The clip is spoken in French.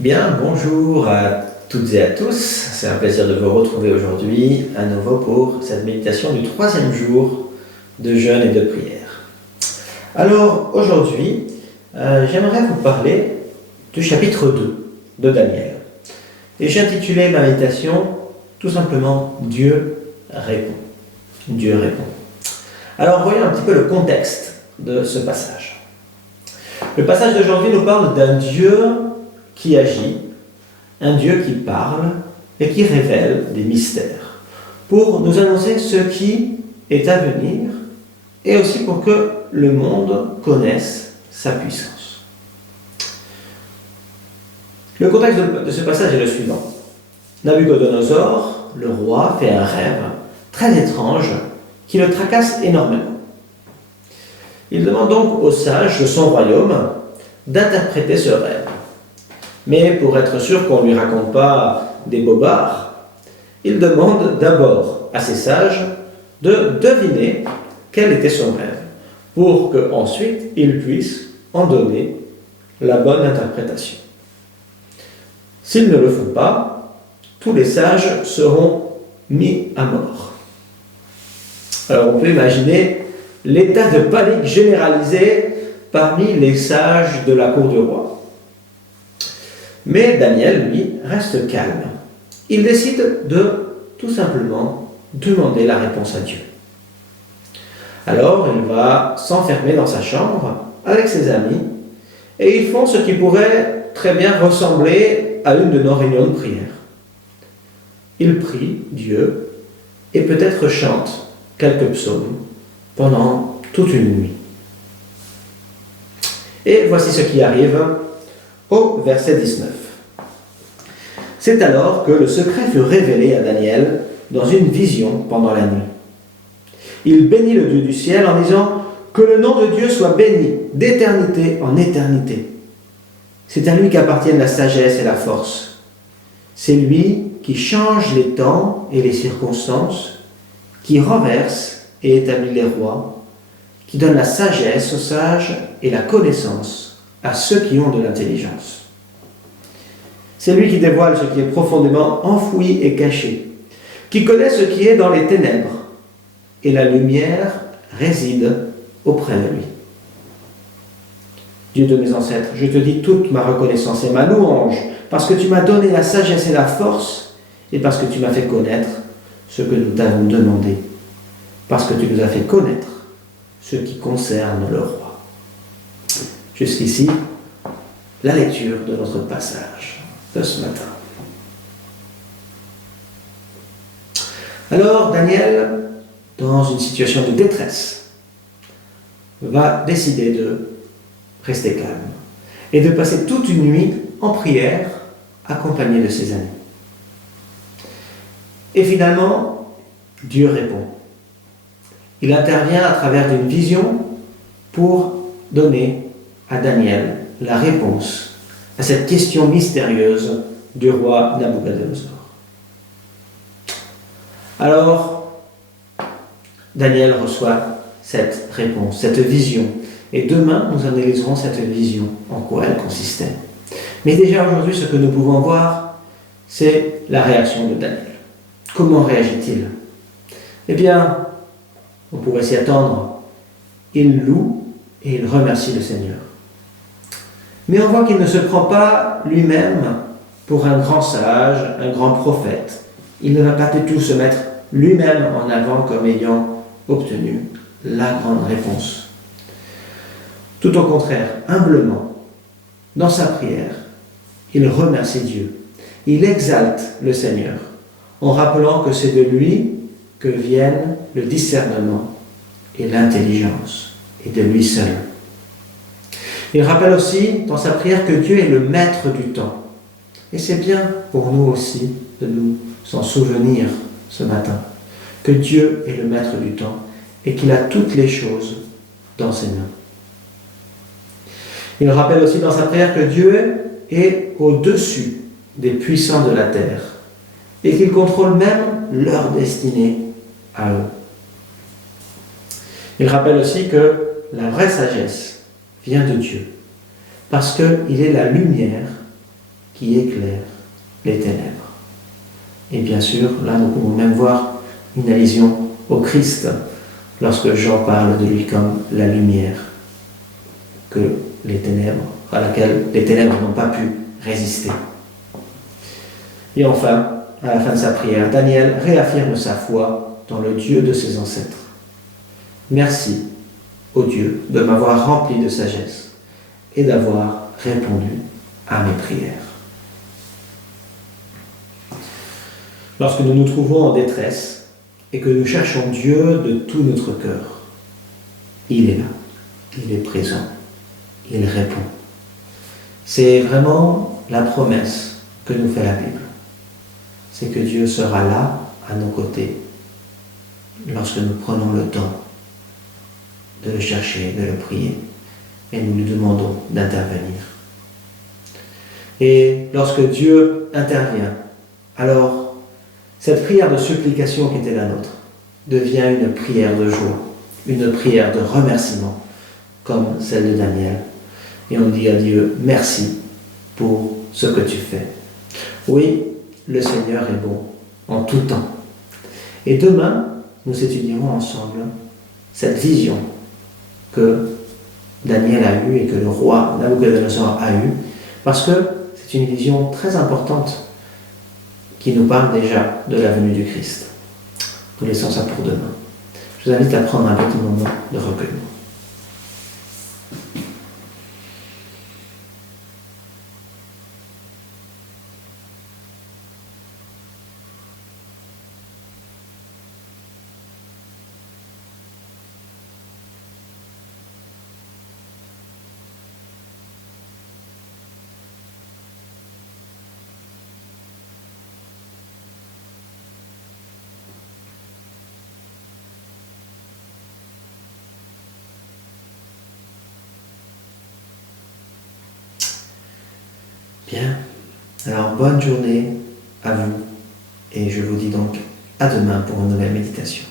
Bien, bonjour à toutes et à tous. C'est un plaisir de vous retrouver aujourd'hui à nouveau pour cette méditation du troisième jour de jeûne et de prière. Alors aujourd'hui, j'aimerais vous parler du chapitre 2 de Daniel. Et j'ai intitulé ma méditation tout simplement Dieu répond. Dieu répond. Alors voyons un petit peu le contexte de ce passage. Le passage d'aujourd'hui nous parle d'un Dieu qui agit, un Dieu qui parle et qui révèle des mystères pour nous annoncer ce qui est à venir et aussi pour que le monde connaisse sa puissance. Le contexte de ce passage est le suivant. Nabuchodonosor, le roi, fait un rêve très étrange qui le tracasse énormément. Il demande donc aux sages de son royaume d'interpréter ce rêve. Mais pour être sûr qu'on ne lui raconte pas des bobards, il demande d'abord à ses sages de deviner quel était son rêve, pour qu'ensuite ils puissent en donner la bonne interprétation. S'ils ne le font pas, tous les sages seront mis à mort. Alors on peut imaginer l'état de panique généralisé parmi les sages de la cour du roi. Mais Daniel, lui, reste calme. Il décide de tout simplement demander la réponse à Dieu. Alors il va s'enfermer dans sa chambre avec ses amis et ils font ce qui pourrait très bien ressembler à une de nos réunions de prière. Ils prient Dieu et peut-être chantent quelques psaumes pendant toute une nuit. Et voici ce qui arrive au verset 19. C'est alors que le secret fut révélé à Daniel dans une vision pendant la nuit. Il bénit le Dieu du ciel en disant que le nom de Dieu soit béni d'éternité en éternité. C'est à lui qu'appartiennent la sagesse et la force. C'est lui qui change les temps et les circonstances, qui renverse et établit les rois, qui donne la sagesse aux sages et la connaissance à ceux qui ont de l'intelligence. C'est lui qui dévoile ce qui est profondément enfoui et caché, qui connaît ce qui est dans les ténèbres, et la lumière réside auprès de lui. Dieu de mes ancêtres, je te dis toute ma reconnaissance et ma louange, parce que tu m'as donné la sagesse et la force, et parce que tu m'as fait connaître ce que nous t'avons demandé, parce que tu nous as fait connaître ce qui concerne le roi. Jusqu'ici, la lecture de notre passage de ce matin. Alors, Daniel, dans une situation de détresse, va décider de rester calme et de passer toute une nuit en prière accompagné de ses amis. Et finalement, Dieu répond. Il intervient à travers une vision pour donner à Daniel la réponse à cette question mystérieuse du roi Nabuchodonosor. Alors, Daniel reçoit cette réponse, cette vision. Et demain, nous analyserons cette vision, en quoi elle consistait. Mais déjà aujourd'hui, ce que nous pouvons voir, c'est la réaction de Daniel. Comment réagit-il? Eh bien, on pourrait s'y attendre. Il loue et il remercie le Seigneur. Mais on voit qu'il ne se prend pas lui-même pour un grand sage, un grand prophète. Il ne va pas du tout se mettre lui-même en avant comme ayant obtenu la grande réponse. Tout au contraire, humblement, dans sa prière, il remercie Dieu. Il exalte le Seigneur en rappelant que c'est de lui que viennent le discernement et l'intelligence, et de lui seul. Il rappelle aussi dans sa prière que Dieu est le maître du temps. Et c'est bien pour nous aussi de nous en souvenir ce matin, que Dieu est le maître du temps et qu'il a toutes les choses dans ses mains. Il rappelle aussi dans sa prière que Dieu est au-dessus des puissants de la terre et qu'il contrôle même leur destinée à eux. Il rappelle aussi que la vraie sagesse vient de Dieu, parce qu'il est la lumière qui éclaire les ténèbres. Et bien sûr, là nous pouvons même voir une allusion au Christ lorsque Jean parle de lui comme la lumière à laquelle les ténèbres n'ont pas pu résister. Et enfin, à la fin de sa prière, Daniel réaffirme sa foi dans le Dieu de ses ancêtres. Merci, ô Dieu, de m'avoir rempli de sagesse et d'avoir répondu à mes prières. Lorsque nous nous trouvons en détresse et que nous cherchons Dieu de tout notre cœur, il est là, il est présent, il répond. C'est vraiment la promesse que nous fait la Bible. C'est que Dieu sera là, à nos côtés, lorsque nous prenons le temps de le chercher, de le prier, et nous lui demandons d'intervenir. Et lorsque Dieu intervient, alors cette prière de supplication qui était la nôtre devient une prière de joie, une prière de remerciement, comme celle de Daniel. Et on dit à Dieu, merci pour ce que tu fais. Oui, le Seigneur est bon en tout temps. Et demain, nous étudierons ensemble cette vision que Daniel a eue et que le roi Nabuchodonosor a eue, parce que c'est une vision très importante qui nous parle déjà de la venue du Christ. Nous laissons ça pour demain. Je vous invite à prendre un petit moment de recueillement. Bien, alors bonne journée à vous et je vous dis donc à demain pour une nouvelle méditation.